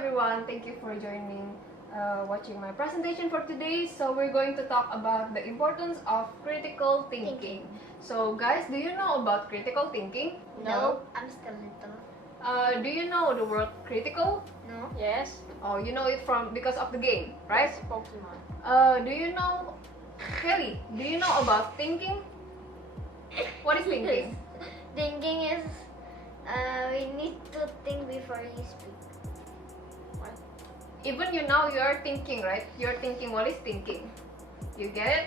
everyone, thank you for joining watching my presentation for today. So we're going to talk about the importance of critical thinking. So guys, do you know about critical thinking? No, I'm still little. Do you know the word critical? No. Yes. Oh, you know it from because of the game, right? Yes, Pokemon. Do you know, Kelly, do you know about thinking? What is thinking? Thinking is we need to think before you speak. What? Even you now you're thinking, right? You're thinking what is thinking. You get it?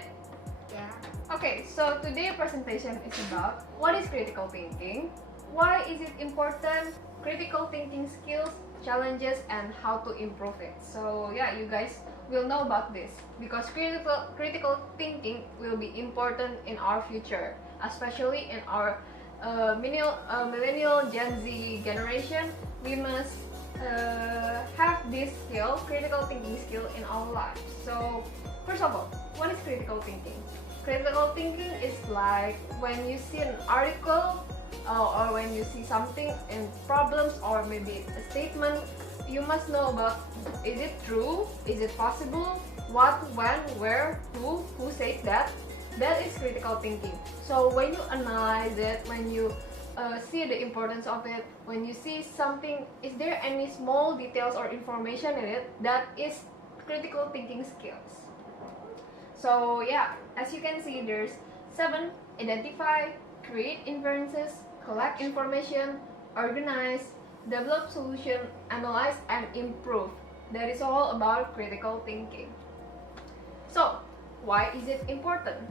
Yeah. Okay, so today's presentation is about what is critical thinking, why is it important, critical thinking skills, challenges, and how to improve it. So yeah, you guys will know about this because critical thinking will be important in our future, especially in our millennial Gen Z generation. We must have this skill, critical thinking skill in our lives. So first of all, what is critical thinking? Critical thinking is like when you see an article or when you see something in problems or maybe a statement, you must know about is it true, is it possible, what, when, where, who says that. That is critical thinking. So when you analyze it, when you see the importance of it, when you see something, is there any small details or information in it, that is critical thinking skills. So yeah, as you can see, there's 7: identify, create inferences, collect information, organize, develop solution, analyze, and improve. That is all about critical thinking. So why is it important?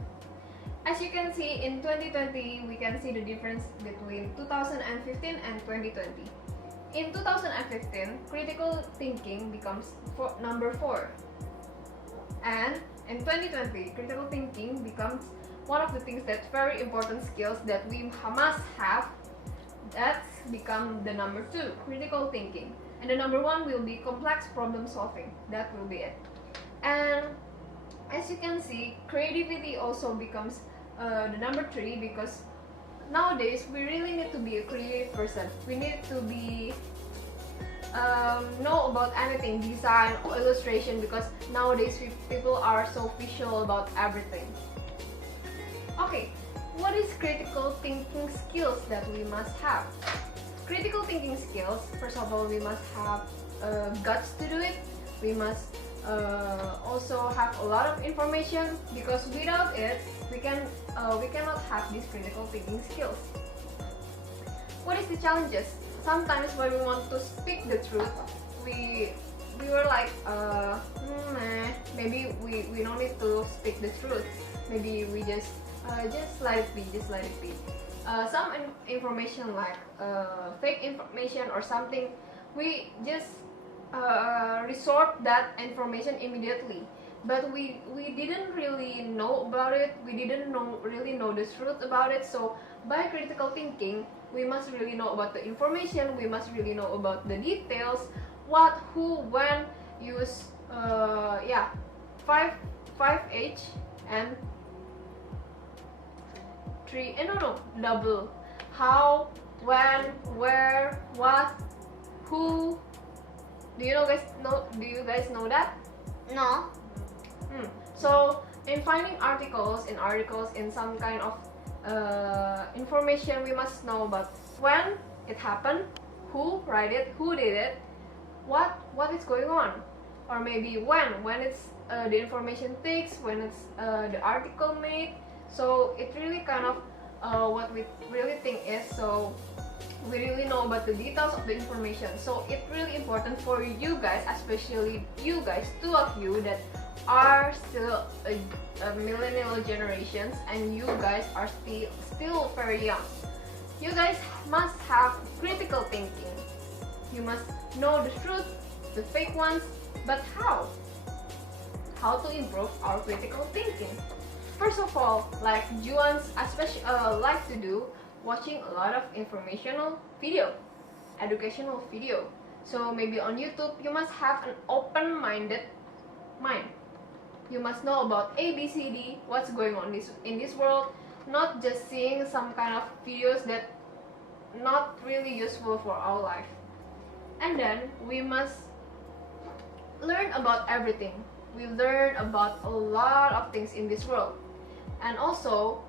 As you can see, in 2020, we can see the difference between 2015 and 2020. In 2015, critical thinking becomes number 4. And in 2020, critical thinking becomes one of the things that's very important skills that we must have. That's become the number 2, critical thinking. And the number 1 will be complex problem solving. That will be it. And as you can see, creativity also becomes the number 3 because nowadays we really need to be a creative person. We need to be know about anything, design or illustration, because nowadays people are so visual about everything. Okay, what is critical thinking skills that we must have? Critical thinking skills, first of all, we must have guts to do it. We must also have a lot of information, because without it we cannot have these critical thinking skills. What is the challenges? Sometimes when we want to speak the truth, we were like maybe we don't need to speak the truth. Maybe we just let it be, some information like fake information or something, we just resort that information immediately, but we didn't really know about it, we didn't really know the truth about it. So by critical thinking, we must really know about the information, we must really know about the details, what, who, when, use 5H and 3 double: how, when, where, what, who. Do you guys know that? No. So in finding articles in some kind of information, we must know about when it happened, who write it, who did it, what is going on, or maybe when it's the information takes, when it's the article made. So it really kind of what we really think is, so we really know about the details of the information. So it's really important for you guys, especially you guys, 2 of you that are still a millennial generations, and you guys are still very young. You guys must have critical thinking. You must know the truth, the fake ones, but how to improve our critical thinking? First of all, like Juans especially like to do, watching a lot of informational video, educational video. So maybe on YouTube, you must have an open-minded mind. You must know about ABCD, what's going on in this world, not just seeing some kind of videos that not really useful for our life. And then we must learn about everything. We learn about a lot of things in this world. And also,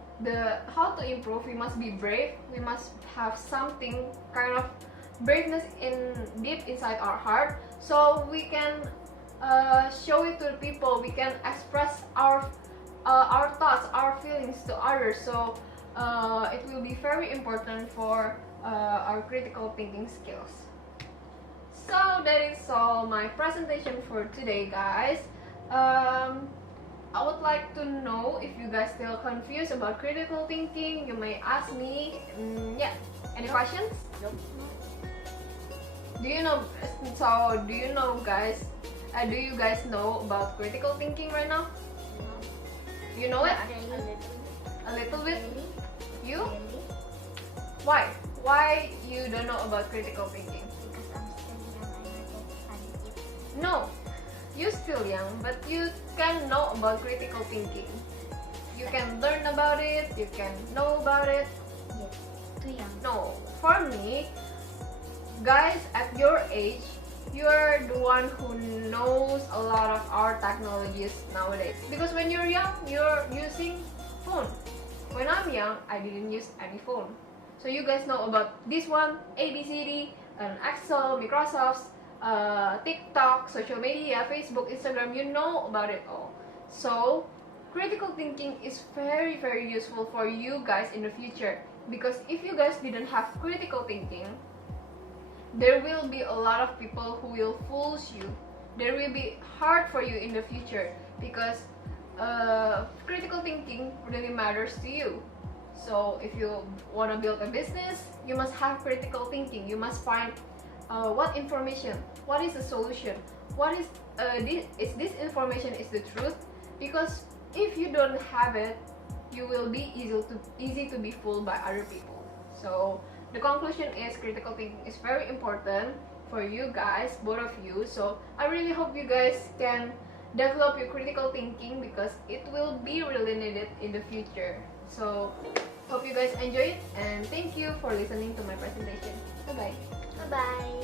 how to improve, we must be brave. We must have something kind of braveness deep inside our heart, so we can show it to the people. We can express our thoughts, our feelings to others. So it will be very important for our critical thinking skills. So that is all my presentation for today, guys. I would like to know if you guys still confused about critical thinking. You may ask me. Yeah. Any questions? Nope. Do you know? So do you know, guys? Do you guys know about critical thinking right now? No. You know it? A little bit. A little bit. Really? You? Really? Why? Why you don't know about critical thinking? Because I'm still young and I don't study it. No, you're still young, but you can know about critical thinking. You can learn about it. You can know about it. Yes. Too young. No, for me, guys, at your age, you're the one who knows a lot of our technologies nowadays. Because when you're young, you're using phone. When I'm young, I didn't use any phone. So you guys know about this one, ABCD, and Excel, Microsoft, TikTok, social media, Facebook, Instagram. You know about it all. So critical thinking is very, very useful for you guys in the future. Because if you guys didn't have critical thinking, there will be a lot of people who will fool you. There will be hard for you in the future because critical thinking really matters to you. So if you want to build a business, you must have critical thinking. You must find what information, what is the solution, what is this information is the truth. Because if you don't have it, you will be easy to be fooled by other people. So the conclusion is critical thinking is very important for you guys, both of you. So I really hope you guys can develop your critical thinking because it will be really needed in the future. So hope you guys enjoy it, and thank you for listening to my presentation. Bye bye. Bye bye.